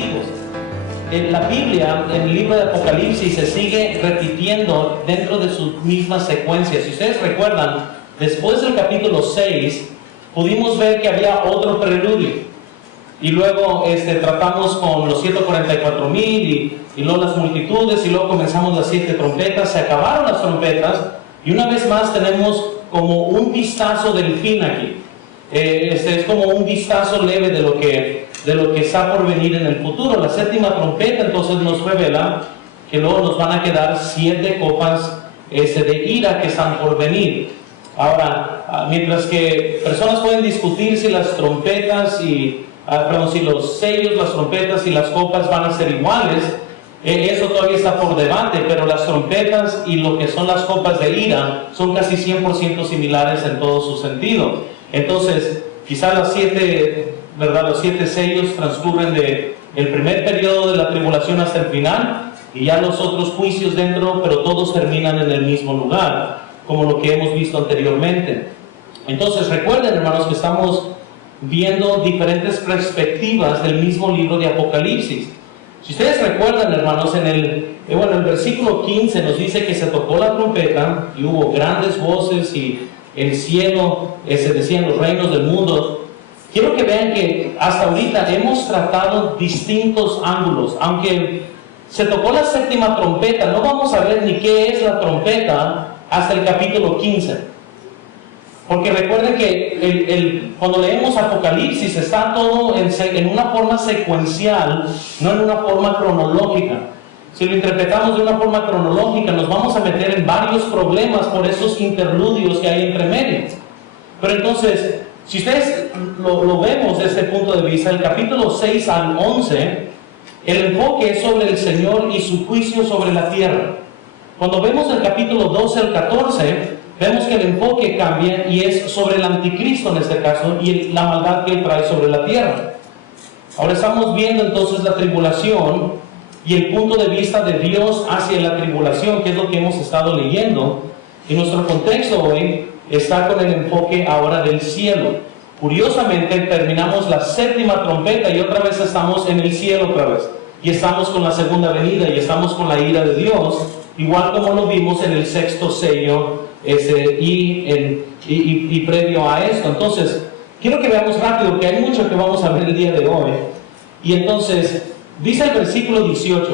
dispositivos. En la Biblia, en el libro de Apocalipsis, se sigue repitiendo dentro de su misma secuencia. Si ustedes recuerdan, después del capítulo 6, pudimos ver que había otro preludio. Y luego tratamos con los 144,000 y luego las multitudes, y luego comenzamos las 7 trompetas. Se acabaron las trompetas, y una vez más tenemos como un vistazo del fin aquí. Es como un vistazo leve de lo que está por venir en el futuro. La 7ª trompeta entonces nos revela que luego nos van a quedar 7 copas de ira que están por venir. Ahora, mientras que personas pueden discutir si las trompetas si los sellos, las trompetas y las copas van a ser iguales, eso todavía está por debate, pero las trompetas y lo que son las copas de ira son casi 100% similares en todo su sentido. Entonces, quizás los 7 sellos transcurren del primer periodo de la tribulación hasta el final, y ya los otros juicios dentro, pero todos terminan en el mismo lugar, como lo que hemos visto anteriormente. Entonces, recuerden, hermanos, que estamos viendo diferentes perspectivas del mismo libro de Apocalipsis. Si ustedes recuerdan, hermanos, en el versículo 15 nos dice que se tocó la trompeta y hubo grandes voces y el cielo, se decían los reinos del mundo. Quiero que vean que hasta ahorita hemos tratado distintos ángulos. Aunque se tocó la 7ª trompeta, no vamos a ver ni qué es la trompeta hasta el capítulo 15. Porque recuerden que cuando leemos Apocalipsis está todo en una forma secuencial, no en una forma cronológica. Si lo interpretamos de una forma cronológica, nos vamos a meter en varios problemas por esos interludios que hay entre medio. Pero entonces, si ustedes lo vemos desde este punto de vista, el capítulo 6 al 11, el enfoque es sobre el Señor y su juicio sobre la tierra. Cuando vemos el capítulo 12 al 14, vemos que el enfoque cambia y es sobre el anticristo en este caso y la maldad que él trae sobre la tierra. Ahora estamos viendo entonces la tribulación y el punto de vista de Dios hacia la tribulación, que es lo que hemos estado leyendo. Y nuestro contexto hoy está con el enfoque ahora del cielo. Curiosamente terminamos la 7ª trompeta y otra vez estamos en el cielo otra vez. Y estamos con la segunda venida y estamos con la ira de Dios, igual como lo vimos en el 6º sello y previo a esto. Entonces, quiero que veamos rápido, que hay mucho que vamos a ver el día de hoy. Y entonces, dice el versículo 18,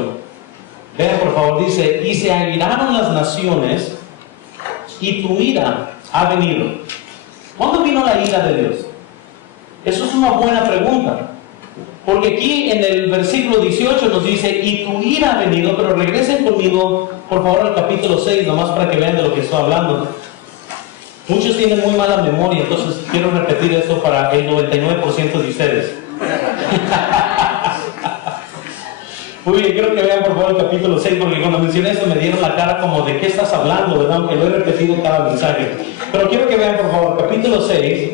vean por favor, dice: y se airaron las naciones y tu ira ha venido. ¿Cuándo vino la ira de Dios? Eso es una buena pregunta, porque aquí en el versículo 18 nos dice: y tu ira ha venido. Pero regresen conmigo por favor al capítulo 6, nomás para que vean de lo que estoy hablando. Muchos tienen muy mala memoria, entonces quiero repetir esto para el 99% de ustedes. Muy bien, quiero que vean por favor el capítulo 6, porque cuando mencioné esto me dieron la cara como de qué estás hablando, ¿verdad? Aunque lo he repetido en cada mensaje. Pero quiero que vean por favor capítulo 6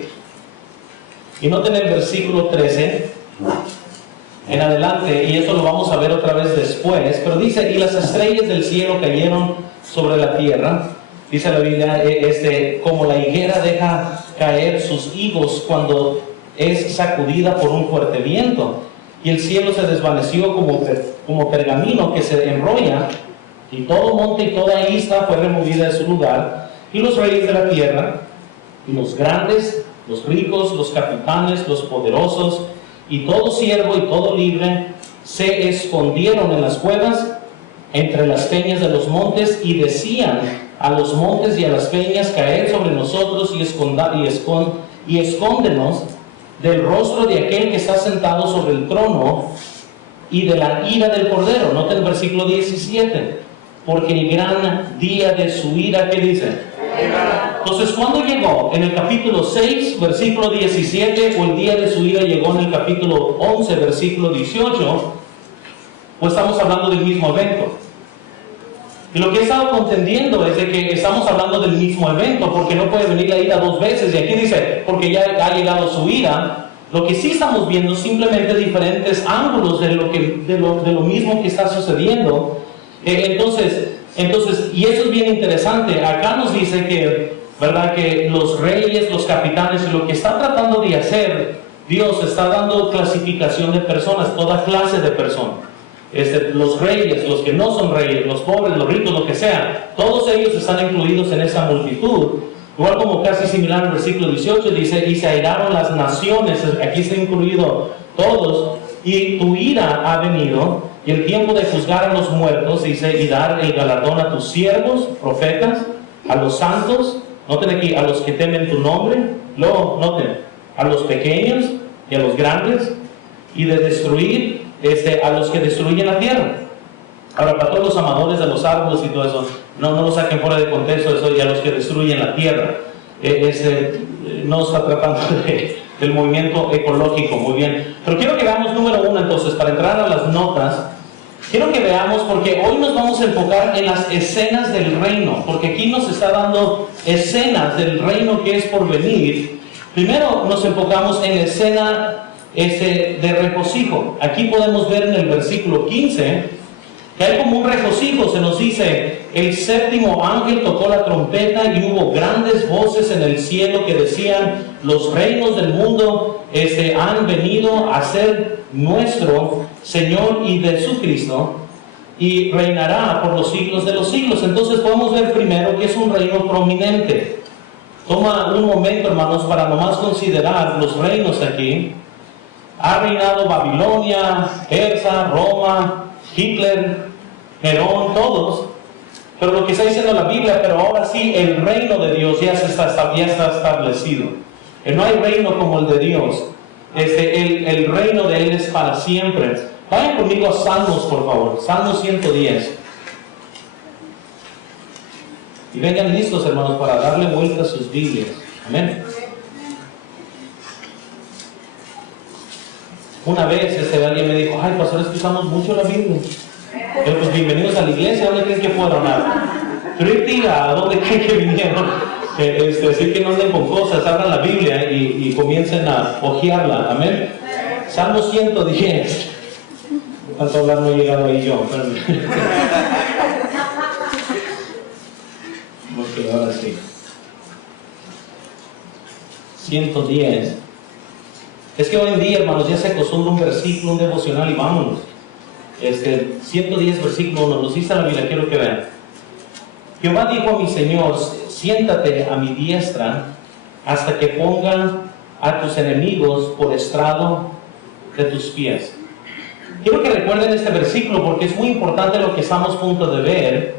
y noten el versículo 13 en adelante, y esto lo vamos a ver otra vez después. Pero dice: y las estrellas del cielo cayeron sobre la tierra. Dice la Biblia, como la higuera deja caer sus higos cuando es sacudida por un fuerte viento. Y el cielo se desvaneció como pergamino que se enrolla, y todo monte y toda isla fue removida de su lugar, y los reyes de la tierra, y los grandes, los ricos, los capitanes, los poderosos, y todo siervo y todo libre, se escondieron en las cuevas entre las peñas de los montes, y decían a los montes y a las peñas: caed sobre nosotros y escóndenos del rostro de aquel que está sentado sobre el trono y de la ira del Cordero. Noten el versículo 17: porque el gran día de su ira, ¿qué dice? Entonces, ¿cuándo llegó? ¿En el capítulo 6, versículo 17, o el día de su ira llegó en el capítulo 11, versículo 18? Pues estamos hablando del mismo evento. Y lo que he estado contendiendo es de que estamos hablando del mismo evento, porque no puede venir la ira 2 veces. Y aquí dice: porque ya ha llegado su ira. Lo que sí estamos viendo simplemente diferentes ángulos de lo mismo que está sucediendo. Entonces, y eso es bien interesante. Acá nos dice que, ¿verdad?, que los reyes, los capitanes, lo que está tratando de hacer Dios está dando clasificación de personas, toda clase de personas. Los reyes, los que no son reyes, los pobres, los ricos, lo que sea, todos ellos están incluidos en esa multitud. Igual como casi similar al versículo 18 dice, y se airaron las naciones, aquí está incluido todos, y tu ira ha venido, y el tiempo de juzgar a los muertos, dice, y dar el galardón a tus siervos, profetas, a los santos, noten aquí, a los que temen tu nombre, luego noten, a los pequeños y a los grandes, y de destruir a los que destruyen la tierra. Ahora, para todos los amadores de los árboles y todo eso, no lo saquen fuera de contexto eso, y a los que destruyen la tierra. No está tratando del movimiento ecológico, muy bien. Pero quiero que veamos número 1 entonces, para entrar a las notas. Quiero que veamos, porque hoy nos vamos a enfocar en las escenas del reino, porque aquí nos está dando escenas del reino que es por venir. Primero nos enfocamos en la escena de regocijo. Aquí podemos ver en el versículo 15 que hay como un regocijo. Se nos dice, el séptimo ángel tocó la trompeta y hubo grandes voces en el cielo que decían, los reinos del mundo han venido a ser nuestro Señor y de su Cristo, y reinará por los siglos de los siglos. Entonces podemos ver primero que es un reino prominente. Toma un momento, hermanos, para nomás considerar los reinos aquí. Ha reinado Babilonia, Persia, Roma, Hitler, Nerón, todos. Pero lo que está diciendo la Biblia, pero ahora sí, el reino de Dios ya está establecido. No hay reino como el de Dios. El reino de Él es para siempre. Vayan conmigo a Salmos, por favor. Salmos 110. Y vengan listos, hermanos, para darle vuelta a sus Biblias. Amén. Una vez alguien me dijo, ay, pastor, es que usamos mucho la Biblia. Pero pues bienvenidos a la iglesia, ¿a dónde creen que fueron? ¿A dónde creen que vinieron? Decir que no anden con cosas, abran la Biblia y comiencen a hojearla. Amén. Salmo 110. Tanto hablar no he llegado ahí yo. Ok, ahora sí. 110. Es que hoy en día, hermanos, ya se acostumbra un versículo, un devocional y vámonos. 110 versículo 1, nos dice la Biblia, quiero que vean. Jehová dijo a mi Señor, siéntate a mi diestra hasta que ponga a tus enemigos por estrado de tus pies. Quiero que recuerden este versículo porque es muy importante lo que estamos a punto de ver.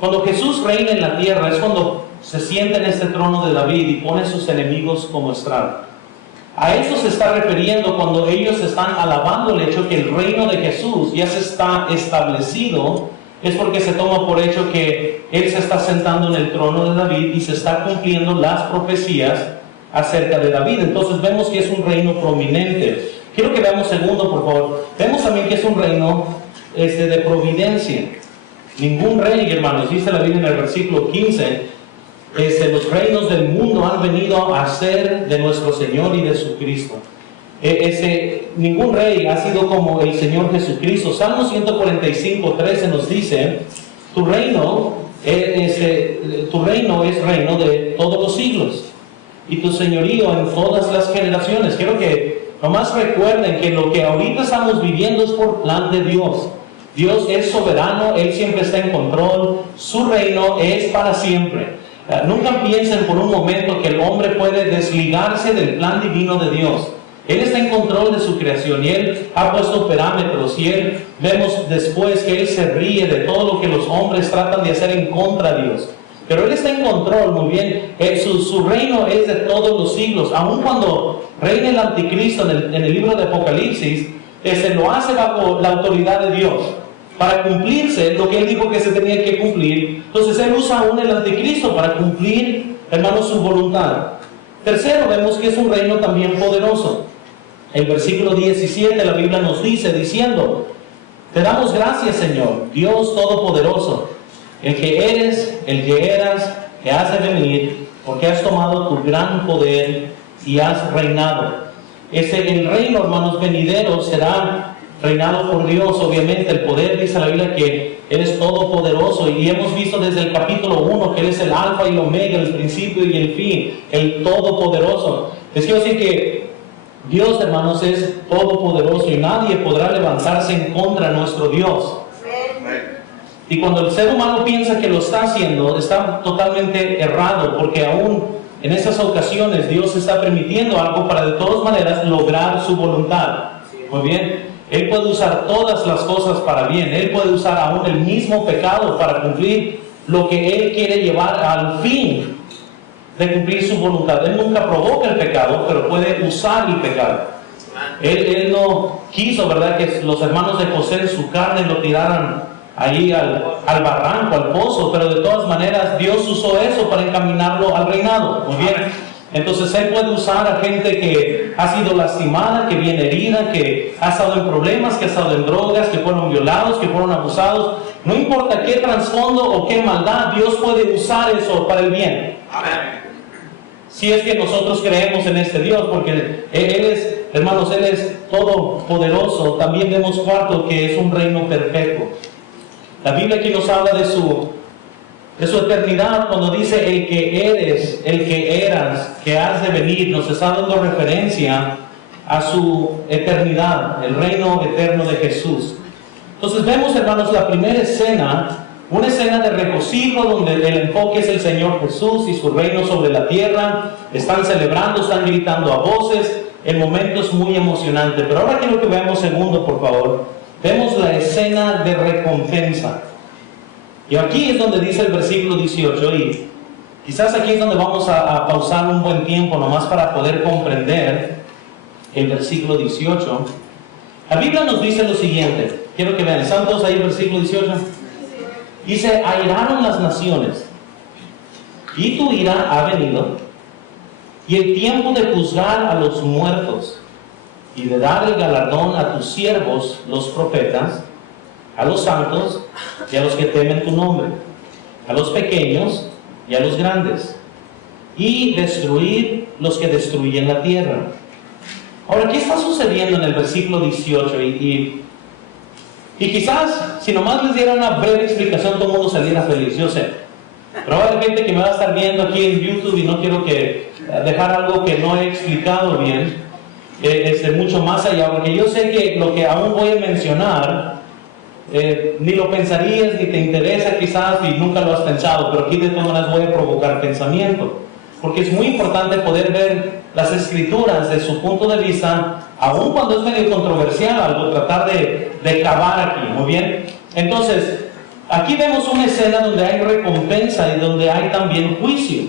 Cuando Jesús reina en la tierra es cuando se sienta en este trono de David y pone a sus enemigos como estrado. A eso se está refiriendo cuando ellos están alabando el hecho que el reino de Jesús ya se está establecido. Es porque se toma por hecho que Él se está sentando en el trono de David y se está cumpliendo las profecías acerca de David. Entonces vemos que es un reino prominente. Quiero que veamos segundo, por favor. Vemos también que es un reino de providencia. Ningún rey, hermanos, dice la Biblia en el versículo 15, los reinos del mundo han venido a ser de nuestro Señor y de su Cristo. Ningún rey ha sido como el Señor Jesucristo. Salmo 145:13 nos dice, tu reino es reino de todos los siglos y tu señorío en todas las generaciones. Quiero que nomás recuerden que lo que ahorita estamos viviendo es por plan de Dios. Dios es soberano, Él siempre está en control, su reino es para siempre. Nunca piensen por un momento que el hombre puede desligarse del plan divino de Dios. Él está en control de su creación y Él ha puesto parámetros y vemos después que Él se ríe de todo lo que los hombres tratan de hacer en contra de Dios. Pero Él está en control, muy bien. Su reino es de todos los siglos. Aun cuando reina el anticristo en el libro de Apocalipsis, lo hace bajo la autoridad de Dios. Para cumplirse lo que Él dijo que se tenía que cumplir. Entonces Él usa aún el anticristo para cumplir, hermanos, su voluntad. Tercero, vemos que es un reino también poderoso. El versículo 17 la Biblia nos dice, diciendo, te damos gracias, Señor, Dios Todopoderoso, el que eres, el que eras, que has de venir, porque has tomado tu gran poder y has reinado. El reino, hermanos, venidero será reinado por Dios. Obviamente el poder, dice la Biblia que Él es todopoderoso, y hemos visto desde el capítulo 1 que Él es el alfa y el omega, el principio y el fin, el todopoderoso. Les quiero decir que Dios, hermanos, es todopoderoso y nadie podrá levantarse en contra de nuestro Dios. Y cuando el ser humano piensa que lo está haciendo, está totalmente errado, porque aún en esas ocasiones Dios está permitiendo algo para de todas maneras lograr su voluntad. Muy bien, Él puede usar todas las cosas para bien. Él puede usar aún el mismo pecado para cumplir lo que Él quiere llevar al fin de cumplir su voluntad. Él nunca provoca el pecado, pero puede usar el pecado. Él no quiso, ¿verdad?, que los hermanos de José en su carne lo tiraran ahí al barranco, al pozo, pero de todas maneras Dios usó eso para encaminarlo al reinado. Muy bien. Entonces Él puede usar a gente que ha sido lastimada, que viene herida, que ha estado en problemas, que ha estado en drogas, que fueron violados, que fueron abusados. No importa qué trasfondo o qué maldad, Dios puede usar eso para el bien. Amén. Si es que nosotros creemos en este Dios, porque Él es, hermanos, Él es todopoderoso. También vemos cuarto, que es un reino perfecto. La Biblia aquí nos habla de su eternidad, cuando dice el que eres, el que eras, que has de venir, nos está dando referencia a su eternidad, el reino eterno de Jesús. Entonces vemos, hermanos, la primera escena, una escena de regocijo donde el enfoque es el Señor Jesús y su reino sobre la tierra. Están celebrando, están gritando a voces, el momento es muy emocionante. Pero ahora quiero que veamos segundo, por favor. Vemos la escena de recompensa. Y aquí es donde dice el versículo 18, y quizás aquí es donde vamos a pausar un buen tiempo nomás para poder comprender el versículo 18. La Biblia nos dice lo siguiente, quiero que vean, ¿están todos ahí el versículo 18? Dice, airaron las naciones, y tu ira ha venido, y el tiempo de juzgar a los muertos, y de dar el galardón a tus siervos, los profetas, a los santos y a los que temen tu nombre, a los pequeños y a los grandes, y destruir los que destruyen la tierra. Ahora, ¿qué está sucediendo en el versículo 18? Y quizás, si nomás les diera una breve explicación, todo el mundo saliera feliz, yo sé. Pero va a haber gente que me va a estar viendo aquí en YouTube y no quiero dejar algo que no he explicado bien, mucho más allá, porque yo sé que lo que aún voy a mencionar, ni lo pensarías, ni te interesa quizás, y nunca lo has pensado, pero aquí de todas maneras voy a provocar pensamiento, porque es muy importante poder ver las escrituras de su punto de vista, aun cuando es medio controversial algo, tratar de cavar aquí, ¿muy bien? Entonces, aquí vemos una escena donde hay recompensa y donde hay también juicio.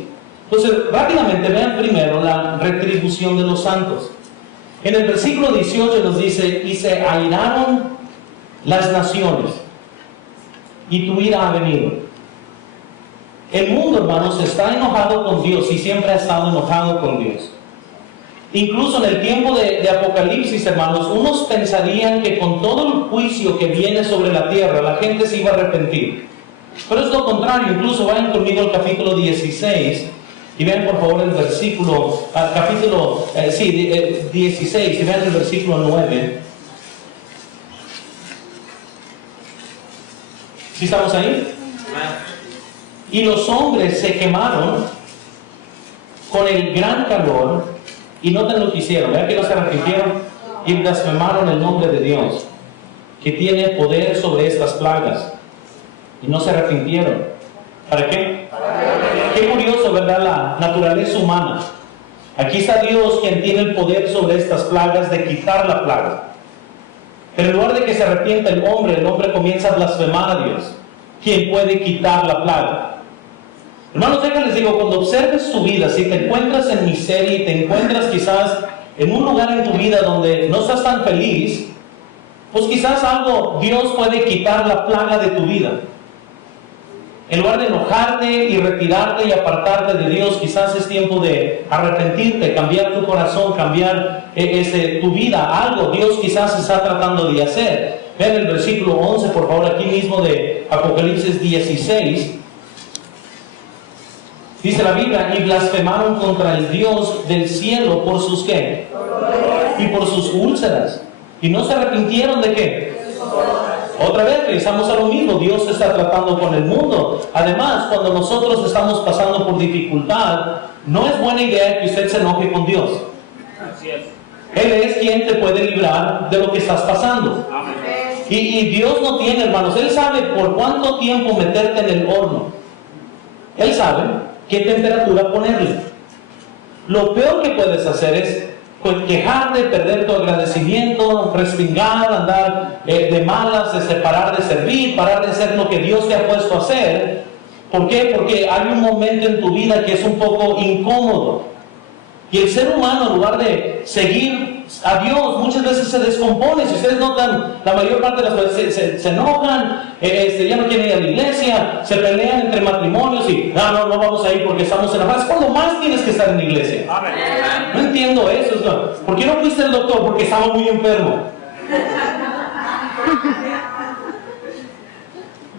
Entonces, rápidamente vean primero la retribución de los santos. En el versículo 18 nos dice, y se airaron las naciones, y tu ira ha venido. El mundo, hermanos, está enojado con Dios y siempre ha estado enojado con Dios. Incluso en el tiempo de Apocalipsis, hermanos, unos pensarían que con todo el juicio que viene sobre la tierra, la gente se iba a arrepentir. Pero es lo contrario. Incluso vayan conmigo al capítulo 16 y vean por favor el versículo, capítulo 16, y vean el versículo 9. ¿Sí estamos ahí? Y los hombres se quemaron con el gran calor, y noten lo que hicieron, vean que no se arrepintieron y blasfemaron el nombre de Dios, que tiene poder sobre estas plagas, y no se arrepintieron. ¿Para qué? Qué curioso, ¿verdad? La naturaleza humana. Aquí está Dios, quien tiene el poder sobre estas plagas de quitar la plaga. Pero en lugar de que se arrepienta el hombre comienza a blasfemar a Dios, quien puede quitar la plaga. Hermanos, déjenles digo, cuando observes tu vida, si te encuentras en miseria y te encuentras quizás en un lugar en tu vida donde no estás tan feliz, pues quizás Dios puede quitar la plaga de tu vida. En lugar de enojarte y retirarte y apartarte de Dios, quizás es tiempo de arrepentirte, cambiar tu corazón, cambiar tu vida. Algo Dios quizás está tratando de hacer. Vean el versículo 11, por favor, aquí mismo de Apocalipsis 16. Dice la Biblia, y blasfemaron contra el Dios del cielo por sus ¿qué? Y por sus úlceras. Y no se arrepintieron de ¿qué? Otra vez regresamos a lo mismo. Dios está tratando con el mundo. Además, cuando nosotros estamos pasando por dificultad, no es buena idea que usted se enoje con Dios. Él es quien te puede librar de lo que estás pasando. Y Dios no tiene, hermanos, Él sabe por cuánto tiempo meterte en el horno. Él sabe qué temperatura ponerle. Lo peor que puedes hacer es quejarte, perder tu agradecimiento, respingar, andar de malas, parar de servir, parar de hacer lo que Dios te ha puesto a hacer. ¿Por qué? Porque hay un momento en tu vida que es un poco incómodo. Y el ser humano, en lugar de seguir a Dios, muchas veces se descompone. Si ustedes notan, la mayor parte de las veces se enojan, ya no quieren ir a la iglesia, se pelean entre matrimonios y no vamos a ir porque estamos enojados. ¿Cuándo más tienes que estar en la iglesia? No entiendo eso. ¿Por qué no fuiste al doctor? Porque estaba muy enfermo.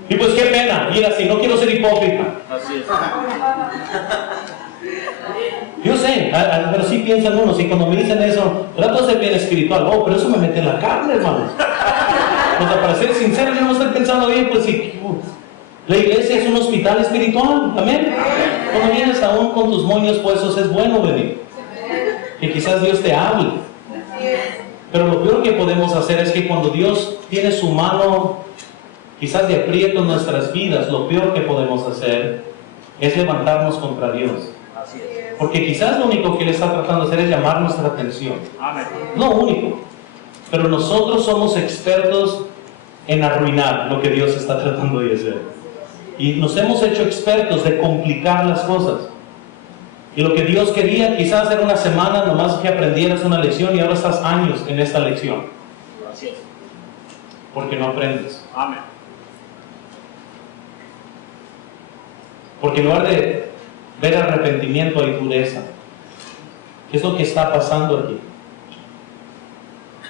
Y pues qué pena ir así, no quiero ser hipócrita. Así es. Yo sé, pero sí piensan unos, y cuando me dicen eso, trato de ser bien espiritual. Oh, pero eso me mete en la carne, hermanos. O sea, para ser sincero, yo no estoy pensando bien, pues sí. La iglesia es un hospital espiritual, amén. Cuando vienes aún con tus moños puestos, es bueno venir. Que quizás Dios te hable. Pero lo peor que podemos hacer es que cuando Dios tiene su mano, quizás de aprieto en nuestras vidas, lo peor que podemos hacer es levantarnos contra Dios. Porque quizás lo único que Él está tratando de hacer es llamar nuestra atención. Lo único. Pero nosotros somos expertos en arruinar lo que Dios está tratando de hacer. Y nos hemos hecho expertos de complicar las cosas. Y lo que Dios quería quizás era una semana nomás que aprendieras una lección y ahora estás años en esta lección. Porque no aprendes. Amén. Porque en lugar de ver arrepentimiento hay dureza. ¿Qué es lo que está pasando aquí?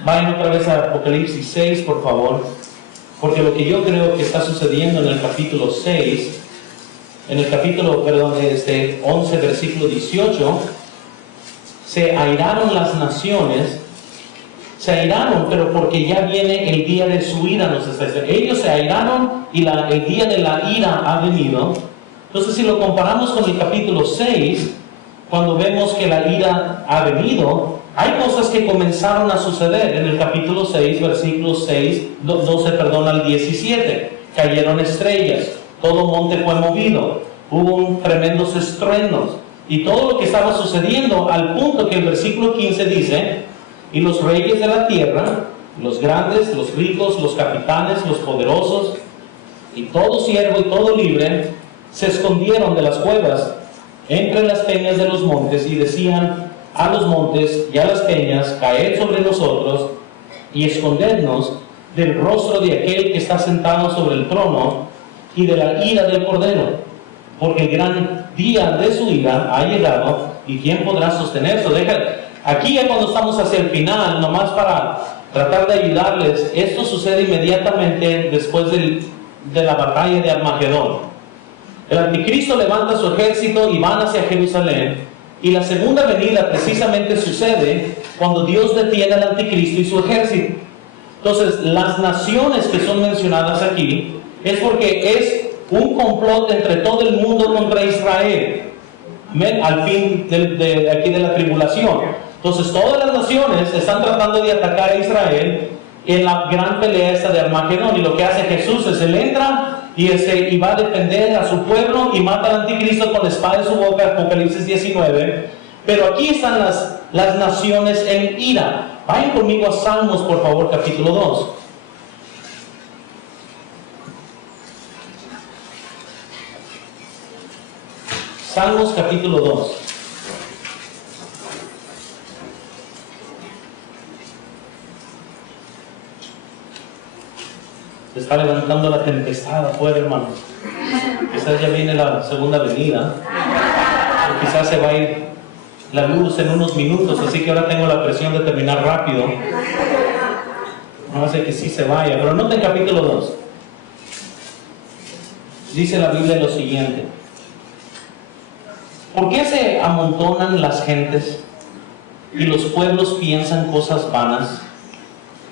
Vayan otra vez a Apocalipsis 6, por favor. Porque lo que yo creo que está sucediendo en el capítulo 6, en el capítulo, 11, versículo 18, se airaron las naciones, se airaron, pero porque ya viene el día de su ira, nos está diciendo. Ellos se airaron y el día de la ira ha venido. Entonces, si lo comparamos con el capítulo 6, cuando vemos que la ira ha venido, hay cosas que comenzaron a suceder en el capítulo 6, versículos 12 al 17. Cayeron estrellas, todo monte fue movido, hubo tremendos estruendos, y todo lo que estaba sucediendo al punto que el versículo 15 dice: y los reyes de la tierra, los grandes, los ricos, los capitanes, los poderosos, y todo siervo y todo libre, se escondieron de las cuevas entre las peñas de los montes y decían a los montes y a las peñas: caed sobre nosotros y escondednos del rostro de aquel que está sentado sobre el trono y de la ira del Cordero, porque el gran día de su ira ha llegado, y quién podrá sostenerse. Aquí ya cuando estamos hacia el final, nomás para tratar de ayudarles, esto sucede inmediatamente después de la batalla de Armagedón. El anticristo levanta su ejército y van hacia Jerusalén, y la segunda venida precisamente sucede cuando Dios detiene al anticristo y su ejército. Entonces, las naciones que son mencionadas aquí es porque es un complot entre todo el mundo contra Israel. Amén. Al fin de aquí de la tribulación. Entonces, todas las naciones están tratando de atacar a Israel en la gran pelea esta de Armagedón, y lo que hace Jesús es: Él entra y va a defender a su pueblo y mata al anticristo con la espada en su boca, Apocalipsis 19. Pero aquí están las naciones en ira. Vayan conmigo a Salmos, por favor, capítulo 2. Salmos capítulo 2. Se está levantando la tempestad afuera, hermanos. Quizás ya viene la segunda venida. O quizás se va a ir la luz en unos minutos, así que ahora tengo la presión de terminar rápido. No hace que sí se vaya, pero noten capítulo 2. Dice la Biblia lo siguiente: ¿por qué se amontonan las gentes y los pueblos piensan cosas vanas?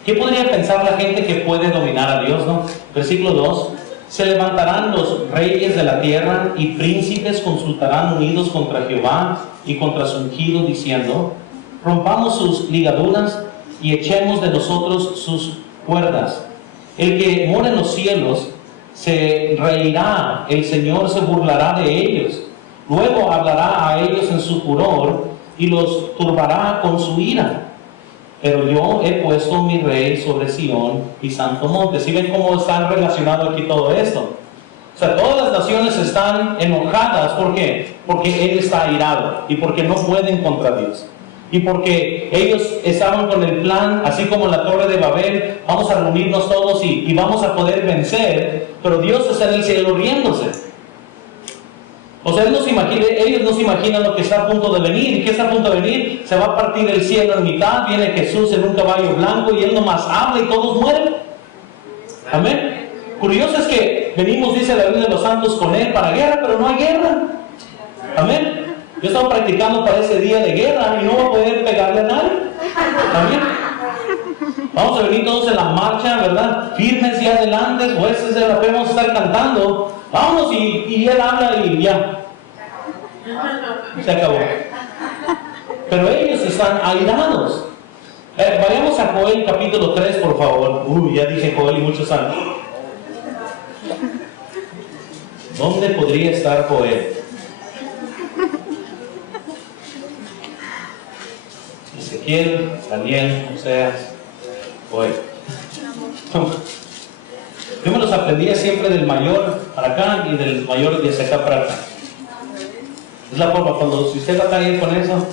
¿Qué podría pensar la gente que puede dominar a Dios, no? Versículo 2: se levantarán los reyes de la tierra y príncipes consultarán unidos contra Jehová y contra su ungido, diciendo: rompamos sus ligaduras y echemos de nosotros sus cuerdas. El que mora en los cielos se reirá, el Señor se burlará de ellos. Luego hablará a ellos en su furor y los turbará con su ira. Pero yo he puesto mi rey sobre Sión y santo monte. ¿Sí ven cómo está relacionado aquí todo esto? O sea, todas las naciones están enojadas. ¿Por qué? Porque Él está airado y porque no pueden contra Dios. Y porque ellos estaban con el plan, así como la Torre de Babel, vamos a reunirnos todos y vamos a poder vencer, pero Dios está en el cielo riéndose. O sea, ellos no se imaginan lo que está a punto de venir. ¿Y qué está a punto de venir? Se va a partir el cielo en mitad, viene Jesús en un caballo blanco y Él nomás habla y todos mueren. Amén. Curioso es que venimos, dice la Biblia de los santos, con Él para guerra, pero no hay guerra. Amén. Yo estaba practicando para ese día de guerra y no voy a poder pegarle a nadie. Amén. Vamos a venir todos en la marcha, ¿verdad? Firmes y adelante, jueces de la fe, vamos a estar cantando. Vámonos y Él habla y ya. Se acabó. Pero ellos están airados. Vayamos a Joel capítulo 3, por favor. Ya dije Joel y muchos años. ¿Dónde podría estar Joel? Ezequiel, Daniel, Oseas, Joel. Yo me los aprendía siempre del mayor para acá y del mayor de acá para acá. Es la forma, cuando si usted va a ir con eso,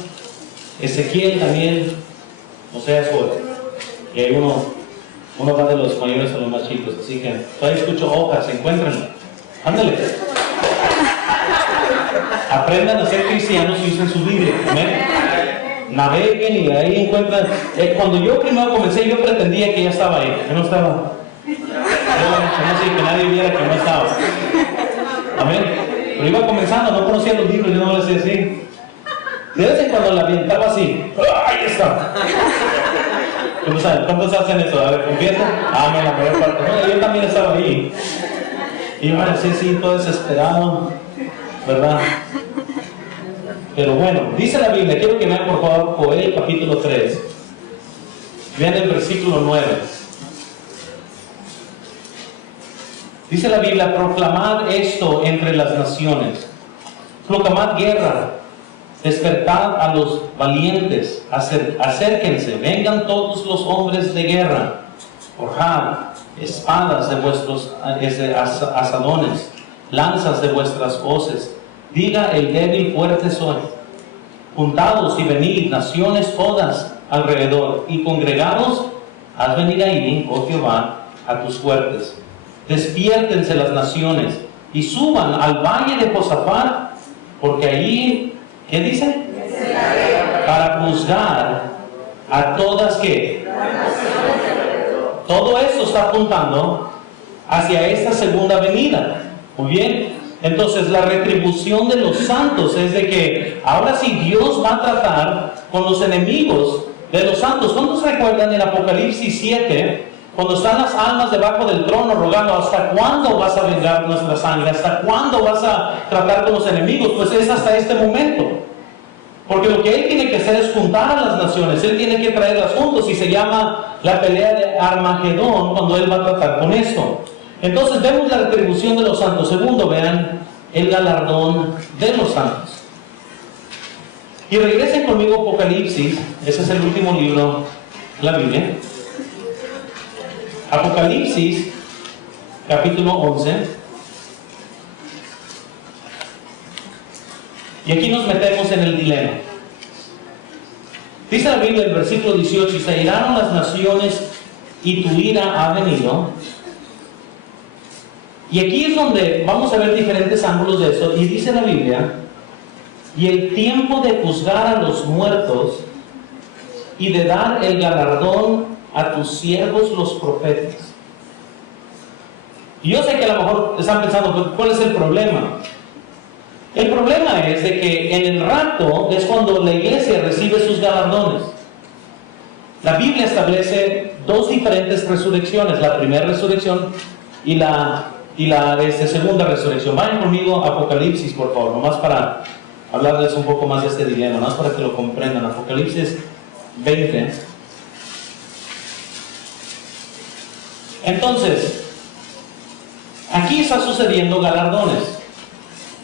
Ezequiel, Daniel, Oseas, Joel. Y hay uno va de los mayores a los más chicos, así que todavía escucho hojas, encuéntrenlo. Ándale. Aprendan a ser cristianos y usen su Biblia. ¿Amén? Naveguen y ahí encuentran. Cuando yo primero comencé, yo pretendía que ya estaba ahí, que no estaba. No sé, que nadie viera que no estaba. Amén. Pero iba comenzando, no conocía los libros, yo no les decía así. De vez en cuando la avientaba así. ¡Ahí está! ¿Cuántos hacen eso? A ver, ¿confiesa? No, la mayor parte. No, yo también estaba ahí. Y yo me decía así, todo desesperado, ¿verdad? Pero bueno, dice la Biblia, quiero que vean por favor Joel capítulo 3. Vean el versículo 9. Dice la Biblia, proclamad esto entre las naciones. Proclamad guerra. Despertad a los valientes. Acérquense. Vengan todos los hombres de guerra. Forjad espadas de vuestros asadones. Lanzas de vuestras hoces. Diga el débil, fuerte soy. Juntados y venid, naciones todas alrededor, y congregados, haz venir ahí, oh Jehová, a tus fuertes. Despiértense las naciones y suban al valle de Josafat, porque allí, ¿qué dice? Para juzgar a todas que. Todo esto está apuntando hacia esta segunda venida. Muy bien. Entonces la retribución de los santos es de que ahora sí Dios va a tratar con los enemigos de los santos. ¿Cuántos recuerdan en Apocalipsis 7? Cuando están las almas debajo del trono rogando, ¿hasta cuándo vas a vengar nuestra sangre? ¿Hasta cuándo vas a tratar con los enemigos? Pues es hasta este momento. Porque lo que Él tiene que hacer es juntar a las naciones. Él tiene que traerlas juntos y se llama la pelea de Armagedón cuando Él va a tratar con esto. Entonces vemos la retribución de los santos. Segundo, vean el galardón de los santos. Y regresen conmigo a Apocalipsis. Ese es el último libro de la Biblia. Apocalipsis, capítulo 11. Y aquí nos metemos en el dilema. Dice la Biblia, el versículo 18, y se iraron las naciones y tu ira ha venido. Y aquí es donde vamos a ver diferentes ángulos de eso. Y dice la Biblia, y el tiempo de juzgar a los muertos y de dar el galardón a tus siervos los profetas. Y yo sé que a lo mejor están pensando, ¿cuál es el problema? El problema es de que en el rapto es cuando la iglesia recibe sus galardones. La Biblia establece dos diferentes resurrecciones, la primera resurrección y la segunda resurrección. Vayan conmigo a Apocalipsis, por favor, nomás para hablarles un poco más de este dilema, nomás para que lo comprendan. Apocalipsis 20. Entonces, aquí está sucediendo galardones.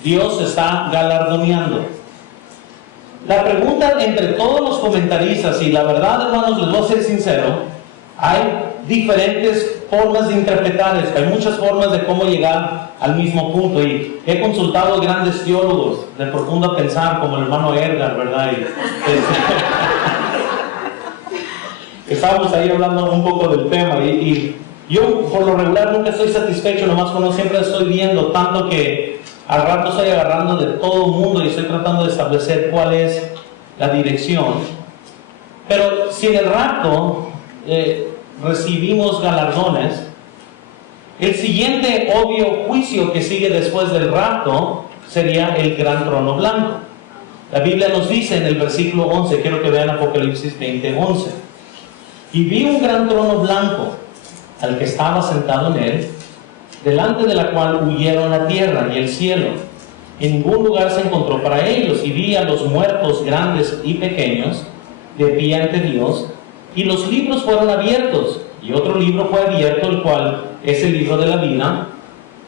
Dios está galardoneando. La pregunta entre todos los comentaristas, y la verdad, hermanos, les voy a ser sincero, hay diferentes formas de interpretar esto, hay muchas formas de cómo llegar al mismo punto, y he consultado a grandes teólogos de profundo pensar, como el hermano Edgar, ¿verdad? Estábamos ahí hablando un poco del tema, y yo por lo regular nunca estoy satisfecho, nomás cuando siempre estoy viendo, tanto que al rato estoy agarrando de todo el mundo y estoy tratando de establecer cuál es la dirección. Pero si en el rapto recibimos galardones, el siguiente obvio juicio que sigue después del rapto sería el gran trono blanco. La Biblia nos dice en el versículo 11, quiero que vean Apocalipsis 20:11. Y vi un gran trono blanco, al que estaba sentado en él, delante de la cual huyeron la tierra y el cielo. En ningún lugar se encontró para ellos, y vi a los muertos grandes y pequeños de pie ante Dios, y los libros fueron abiertos, y otro libro fue abierto, el cual es el libro de la vida,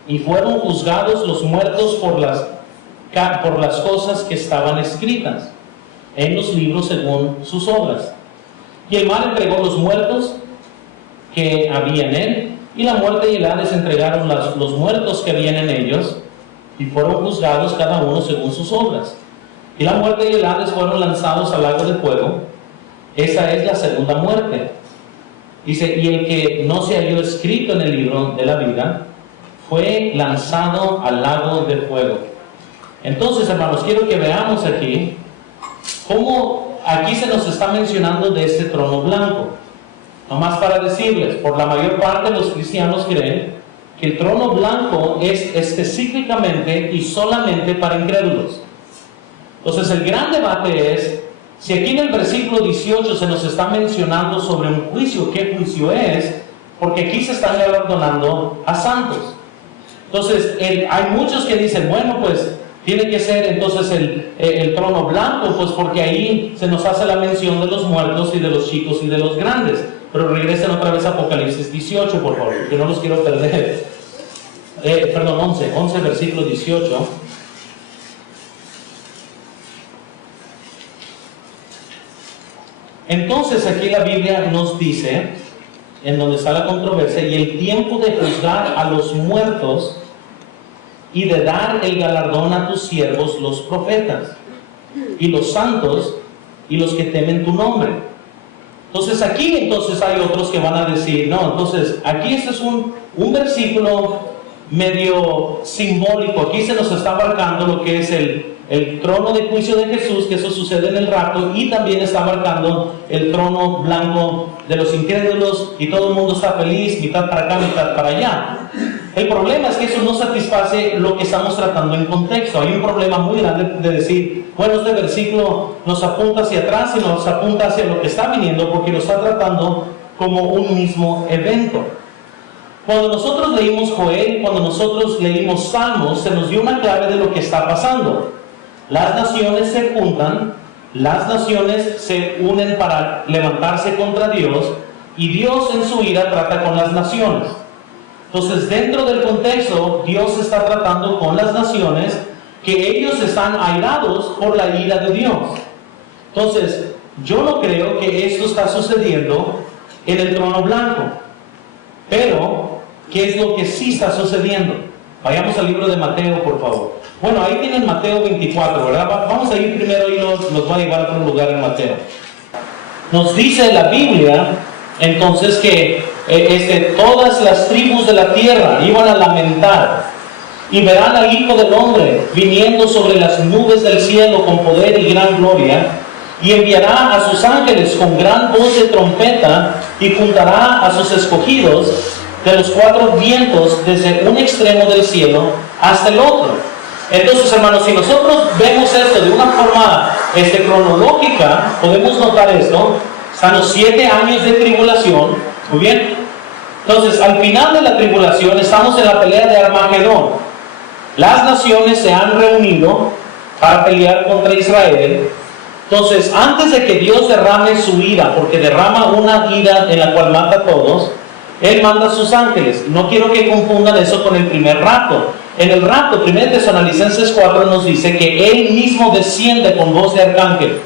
y fueron juzgados los muertos por las cosas que estaban escritas en los libros según sus obras. Y el mar entregó los muertos que había en él, y la muerte y el Hades entregaron los muertos que habían en ellos, y fueron juzgados cada uno según sus obras. Y la muerte y el Hades fueron lanzados al lago de fuego. Esa es la segunda muerte. Dice, y el que no se halló escrito en el libro de la vida fue lanzado al lago de fuego. Entonces, hermanos, quiero que veamos aquí cómo aquí se nos está mencionando de este trono blanco. Nomás para decirles, por la mayor parte de los cristianos creen que el trono blanco es específicamente y solamente para incrédulos. Entonces, el gran debate es, si aquí en el versículo 18 se nos está mencionando sobre un juicio, ¿qué juicio es? Porque aquí se están galardonando a santos. Entonces, hay muchos que dicen, bueno, pues tiene que ser entonces el trono blanco, pues porque ahí se nos hace la mención de los muertos y de los chicos y de los grandes. Pero regresen otra vez a Apocalipsis 18, por favor, que no los quiero perder. 11 versículo 18. Entonces aquí la Biblia nos dice, en donde está la controversia, y el tiempo de juzgar a los muertos y de dar el galardón a tus siervos los profetas y los santos y los que temen tu nombre. Entonces aquí hay otros que van a decir, no, entonces aquí este es un versículo medio simbólico. Aquí se nos está abarcando lo que es el trono de juicio de Jesús, que eso sucede en el rapto, y también está abarcando el trono blanco de los incrédulos, y todo el mundo está feliz, mitad para acá, mitad para allá. El problema es que eso no satisface lo que estamos tratando en contexto. Hay un problema muy grande de decir, bueno, este versículo nos apunta hacia atrás y nos apunta hacia lo que está viniendo, porque lo está tratando como un mismo evento. Cuando nosotros leímos Joel, cuando nosotros leímos Salmos, se nos dio una clave de lo que está pasando. Las naciones se juntan, las naciones se unen para levantarse contra Dios, y Dios en su ira trata con las naciones. Entonces, dentro del contexto, Dios está tratando con las naciones, que ellos están airados por la ira de Dios. Entonces, yo no creo que esto está sucediendo en el trono blanco. Pero, ¿qué es lo que sí está sucediendo? Vayamos al libro de Mateo, por favor. Bueno, ahí tienen Mateo 24, ¿verdad? Vamos a ir primero y nos va a llevar a otro lugar en Mateo. Nos dice la Biblia, entonces, que todas las tribus de la tierra iban a lamentar, y verán al Hijo del Hombre viniendo sobre las nubes del cielo con poder y gran gloria, y enviará a sus ángeles con gran voz de trompeta, y juntará a sus escogidos de los cuatro vientos desde un extremo del cielo hasta el otro. Entonces, hermanos, si nosotros vemos esto de una forma cronológica, podemos notar esto. Están los 7 años de tribulación, muy bien. Entonces, al final de la tribulación estamos en la pelea de Armagedón. Las naciones se han reunido para pelear contra Israel, Entonces, antes de que Dios derrame su ira, porque derrama una ira en la cual mata a todos, Él manda a sus ángeles. No quiero que confundan eso con el primer rapto. En el rapto, 1 Tesalonicenses 4 nos dice que Él mismo desciende con voz de arcángel.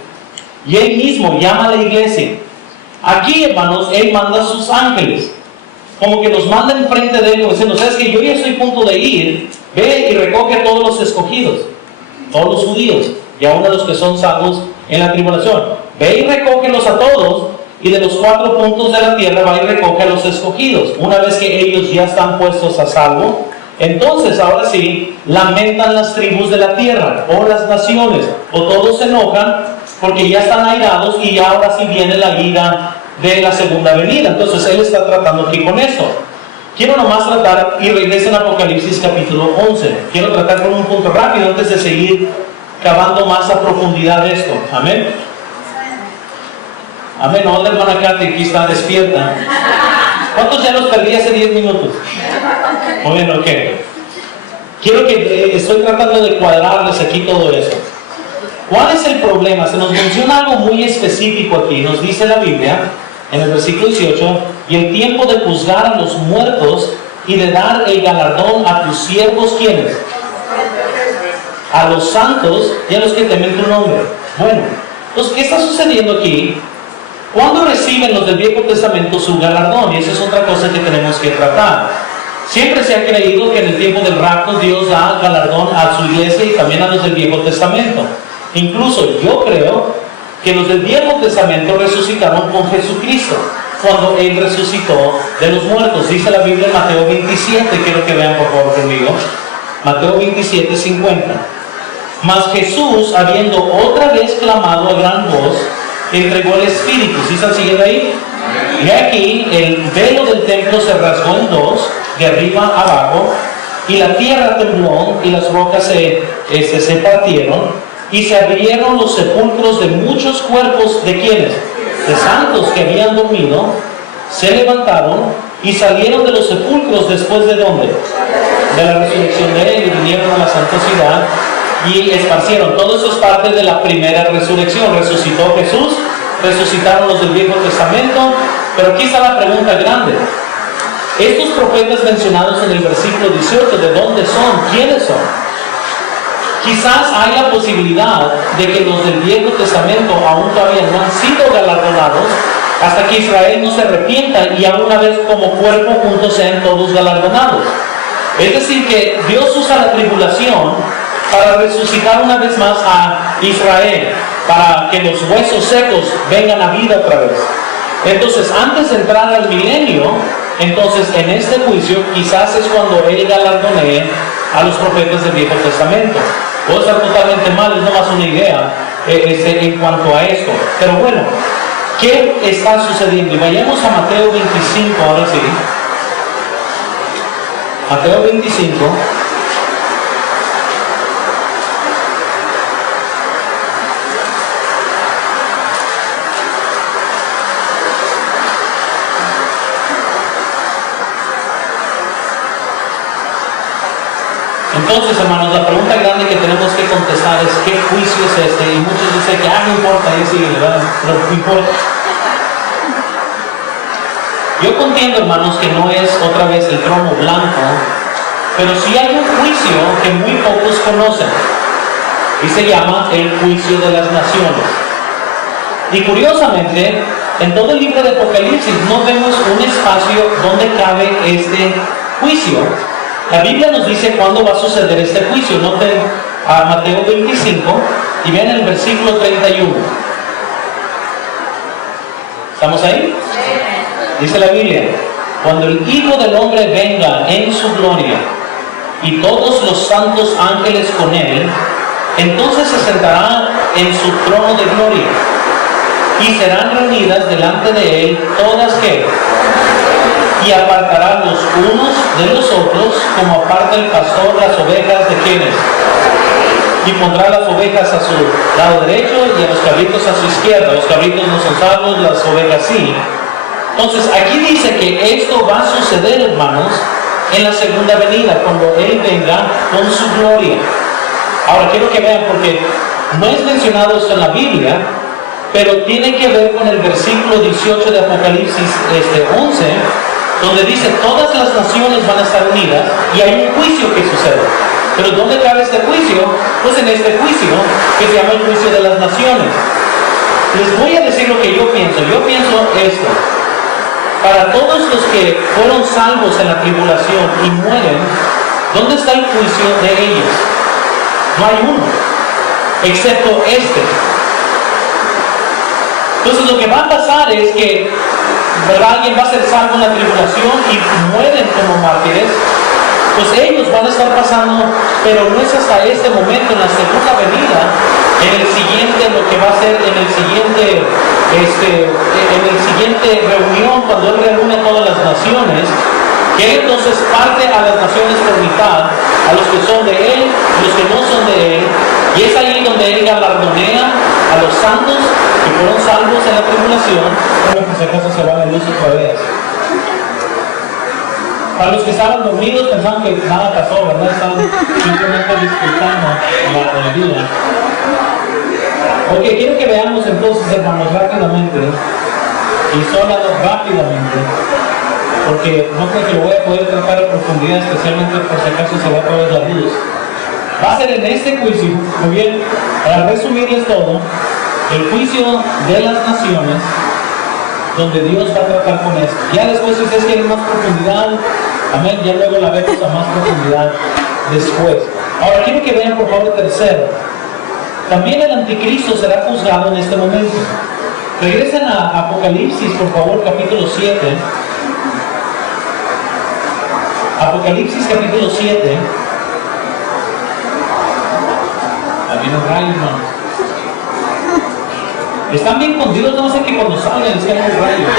Y Él mismo llama a la iglesia. Aquí, hermanos, Él manda a sus ángeles. Como que los manda enfrente de Él, como diciendo, ¿sabes que yo ya estoy a punto de ir? Ve y recoge a todos los escogidos, todos los judíos, y aún a los que son salvos en la tribulación. Ve y recógelos a todos, y de los 4 puntos de la tierra va y recoge a los escogidos. Una vez que ellos ya están puestos a salvo, entonces ahora sí, lamentan las tribus de la tierra, o las naciones, o todos se enojan, porque ya están airados, y ahora sí viene la ira de la segunda venida. Entonces Él está tratando aquí con esto. Quiero nomás tratar, y regresen a Apocalipsis capítulo 11. Quiero tratar con un punto rápido antes de seguir cavando más a profundidad esto. Amén. Amén. No, la hermana Katy aquí está despierta. ¿Cuántos ya los perdí hace 10 minutos? Muy bien, ok. Quiero que estoy tratando de cuadrarles aquí todo eso. ¿Cuál es el problema? Se nos menciona algo muy específico aquí. Nos dice la Biblia, en el versículo 18, y el tiempo de juzgar a los muertos y de dar el galardón a tus siervos, ¿quiénes? A los santos y a los que temen tu nombre. Bueno, entonces, ¿qué está sucediendo aquí? ¿Cuándo reciben los del Viejo Testamento su galardón? Y esa es otra cosa que tenemos que tratar. Siempre se ha creído que en el tiempo del rapto Dios da galardón a su iglesia y también a los del Viejo Testamento. Incluso yo creo que los del Viejo Testamento resucitaron con Jesucristo cuando Él resucitó de los muertos. Dice la Biblia en Mateo 27, quiero que vean por favor conmigo. Mateo 27, 50. Mas Jesús, habiendo otra vez clamado a gran voz, entregó el Espíritu. ¿Sí están siguiendo ahí? Y aquí el velo del templo se rasgó en dos, de arriba a abajo, y la tierra tembló y las rocas se partieron, y se abrieron los sepulcros de muchos cuerpos. ¿De quiénes? De santos que habían dormido. Se levantaron y salieron de los sepulcros. ¿Después de dónde? De la resurrección de Él, y vinieron a la santa ciudad y esparcieron. Todo eso es parte de la primera resurrección. Resucitó Jesús, resucitaron los del Viejo Testamento, pero aquí está la pregunta grande. Estos profetas mencionados en el versículo 18, ¿de dónde son? ¿Quiénes son? Quizás hay la posibilidad de que los del Viejo Testamento aún todavía no han sido galardonados hasta que Israel no se arrepienta y aún una vez como cuerpo juntos sean todos galardonados. Es decir, que Dios usa la tribulación para resucitar una vez más a Israel, para que los huesos secos vengan a vida otra vez. Entonces, antes de entrar al milenio, entonces en este juicio quizás es cuando Él galardonee a los profetas del Viejo Testamento. Puede estar totalmente mal, es nomás una idea en cuanto a esto. Pero bueno, ¿qué está sucediendo? Y vayamos a Mateo 25, ahora sí. Mateo 25. Entonces, hermanos, la pregunta grande que tenemos que contestar es ¿qué juicio es este? Y muchos dicen que no importa, y sí, ¿verdad? Pero no importa. Yo contiendo, hermanos, que no es otra vez el trono blanco, pero sí hay un juicio que muy pocos conocen, y se llama el juicio de las naciones. Y curiosamente, en todo el libro de Apocalipsis no vemos un espacio donde cabe este juicio. La Biblia nos dice cuándo va a suceder este juicio. Noten a Mateo 25 y vean el versículo 31. ¿Estamos ahí? Dice la Biblia: cuando el Hijo del Hombre venga en su gloria y todos los santos ángeles con Él, entonces se sentará en su trono de gloria y serán reunidas delante de Él todas que y apartará los unos de los otros, como aparta el pastor las ovejas de quienes, y pondrá las ovejas a su lado derecho y a los cabritos a su izquierda. Los cabritos no son salvos, las ovejas sí. Entonces aquí dice que esto va a suceder, hermanos, en la segunda venida, cuando Él venga con su gloria. Ahora quiero que vean, porque no es mencionado esto en la Biblia, pero tiene que ver con el versículo 18 de Apocalipsis 11, donde dice, todas las naciones van a estar unidas y hay un juicio que sucede. Pero ¿dónde cabe este juicio? Pues en este juicio, que se llama el juicio de las naciones. Les voy a decir lo que yo pienso. Yo pienso esto. Para todos los que fueron salvos en la tribulación y mueren, ¿dónde está el juicio de ellos? No hay uno, excepto este. Entonces lo que va a pasar es que, ¿verdad? Alguien va a ser salvo en la tribulación y mueren como mártires. Pues ellos van a estar pasando, pero no es hasta este momento, en la segunda venida, en el siguiente, lo que va a ser en el siguiente reunión, cuando Él reúne a todas las naciones, que Él entonces parte a las naciones por mitad, a los que son de Él, a los que no son de Él, y es ahí donde Él galardonea a los santos que fueron salvos en la tribulación. Bueno, pues si acaso se va la luz otra vez. Para los que estaban dormidos pensaban que nada pasó, ¿verdad? Estaban simplemente disfrutando la vida. Ok, quiero que veamos entonces, hermanos, rápidamente, y solo rápidamente, porque no creo que lo voy a poder tratar a profundidad, especialmente por si acaso se va a poner la luz. Va a ser en este juicio, muy bien, para resumirles todo, el juicio de las naciones, donde Dios va a tratar con esto. Ya después, si ustedes quieren más profundidad, amén, ya luego la vemos a más profundidad después. Ahora quiero que vean por favor tercero. También el anticristo será juzgado en este momento. Regresen a Apocalipsis, por favor, capítulo 7. Apocalipsis capítulo 7. También un rayo, hermano. Están bien con Dios, no sé que cuando salgan les caen los rayos.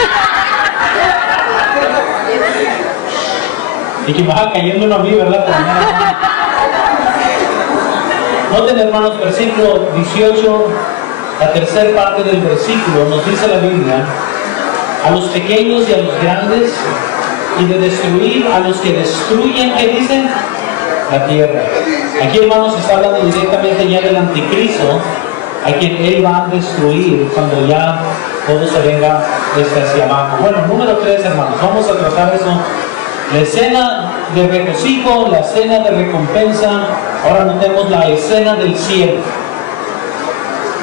Y que baja cayendo uno a mí, ¿verdad? Noten, hermanos, versículo 18, la tercera parte del versículo, nos dice la Biblia, a los pequeños y a los grandes, y de destruir a los que destruyen, ¿qué dicen? La tierra. Aquí, hermanos, se está hablando directamente ya del anticristo, a quien Él va a destruir cuando ya todo se venga hacia abajo. Bueno, número 3, hermanos, vamos a tratar eso. La escena de regocijo, la escena de recompensa. Ahora notemos la escena del cielo.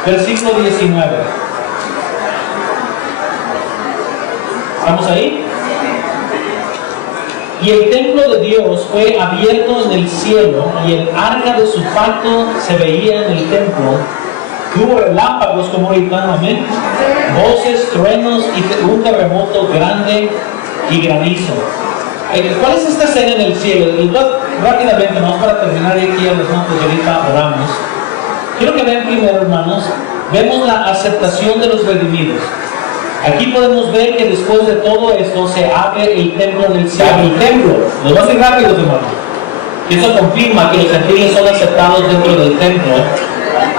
Versículo 19. ¿Estamos ahí? Y el templo de Dios fue abierto en el cielo, y el arca de su pacto se veía en el templo. Hubo relámpagos como ahorita, amén, voces, truenos y un terremoto grande y granizo. ¿Cuál es esta escena en el cielo? Rápidamente, vamos para terminar aquí a los notos y ahorita oramos. Quiero que vean primero, hermanos, vemos la aceptación de los redimidos. Aquí podemos ver que después de todo esto se abre el templo en el cielo. El templo, nos va a ser rápidos, hermanos. Eso confirma que los gentiles son aceptados dentro del templo.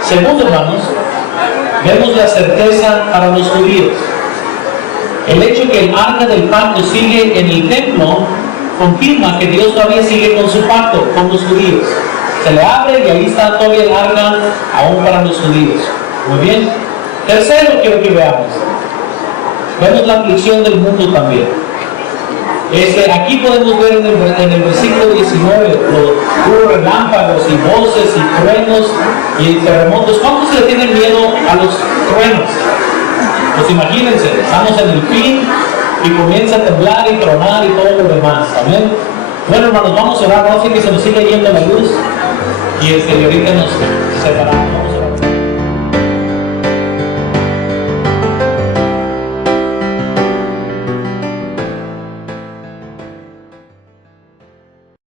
Segundo, hermanos, vemos la certeza para los judíos. El hecho que el arca del pacto sigue en el templo confirma que Dios todavía sigue con su pacto con los judíos. Se le abre y ahí está todavía el arca aún para los judíos. Muy bien. Tercero, quiero que veamos. Vemos la aflicción del mundo también. Aquí podemos ver en el versículo 19, hubo relámpagos y voces y truenos y terremotos. ¿Cuántos le tienen miedo a los truenos? Pues imagínense, estamos en el fin y comienza a temblar y tronar y todo lo demás. Amén. Bueno, hermanos, vamos a orar, no sé que se nos siga yendo la luz y ahorita nos separamos.